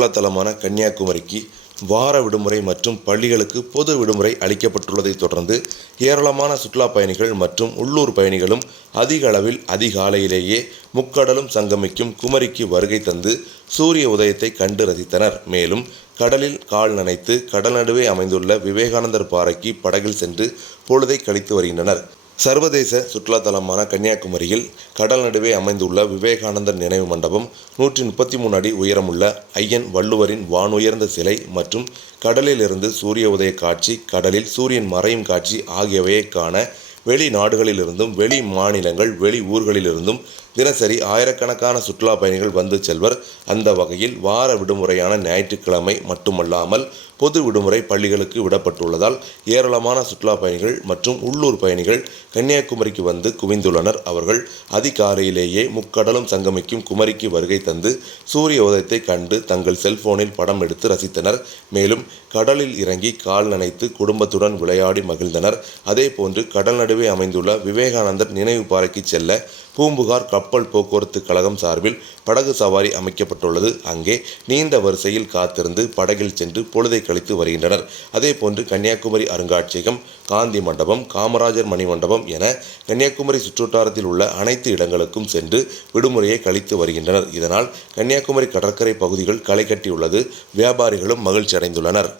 சுற்றுலாத்தலமான கன்னியாகுமரிக்கு வார விடுமுறை மற்றும் பள்ளிகளுக்கு பொது விடுமுறை அளிக்கப்பட்டுள்ளதை தொடர்ந்து ஏராளமான சுற்றுலா பயணிகள் மற்றும் உள்ளூர் பயணிகளும் அதிக அளவில் அதிகாலையிலேயே முக்கடலும் சங்கமிக்கும் குமரிக்கு வருகை தந்து சூரிய உதயத்தை கண்டு ரசித்தனர். மேலும் கடலில் கால் நனைத்து கடல் நடுவே அமைந்துள்ள விவேகானந்தர் பாறைக்கு படகில் சென்று பொழுதை கழித்து வருகின்றனர். சர்வதேச சுற்றுலாத்தலமான கன்னியாகுமரியில் கடல் நடுவே அமைந்துள்ள விவேகானந்தர் நினைவு மண்டபம், 133 அடி உயரமுள்ள ஐயன் வள்ளுவரின் வானுயர்ந்த சிலை மற்றும் கடலில் இருந்து சூரிய உதய காட்சி, கடலில் சூரியன் மறையும் காட்சி ஆகியவையை காண வெளிநாடுகளிலிருந்தும் வெளி மாநிலங்கள் வெளி ஊர்களிலிருந்தும் தினசரி ஆயிரக்கணக்கான சுற்றுலா பயணிகள் வந்து செல்வர். அந்த வகையில் வார விடுமுறையான ஞாயிற்றுக்கிழமை மட்டுமல்லாமல் பொது விடுமுறை பள்ளிகளுக்கு விடப்பட்டுள்ளதால் ஏராளமான சுற்றுலா பயணிகள் மற்றும் உள்ளூர் பயணிகள் கன்னியாகுமரிக்கு வந்து குவிந்துள்ளனர். அவர்கள் அதிகாலையிலேயே முக்கடலும் சங்கமிக்கும் குமரிக்கு வருகை தந்து சூரிய உதயத்தை கண்டு தங்கள் செல்போனில் படம் எடுத்து ரசித்தனர். மேலும் கடலில் இறங்கி கால் நனைத்து குடும்பத்துடன் விளையாடி மகிழ்ந்தனர். அதேபோன்று கடல் நடுவே அமைந்துள்ள விவேகானந்தர் நினைவு பாறைக்கு செல்ல பூம்புகார் கப்பல் போக்குவரத்து கழகம் சார்பில் படகு சவாரி அமைக்கப்பட்டுள்ளது. அங்கே நீண்ட வரிசையில் காத்திருந்து படகில் சென்று பொழுதை கழித்து வருகின்றனர். அதேபோன்று கன்னியாகுமரி அருங்காட்சியகம், காந்தி மண்டபம், காமராஜர் மணிமண்டபம் என கன்னியாகுமரி சுற்றுவட்டாரத்தில் உள்ள அனைத்து இடங்களுக்கும் சென்று விடுமுறையை கழித்து வருகின்றனர். இதனால் கன்னியாகுமரி கடற்கரை பகுதிகள் களை கட்டியுள்ளது. வியாபாரிகளும் மகிழ்ச்சி அடைந்துள்ளனர்.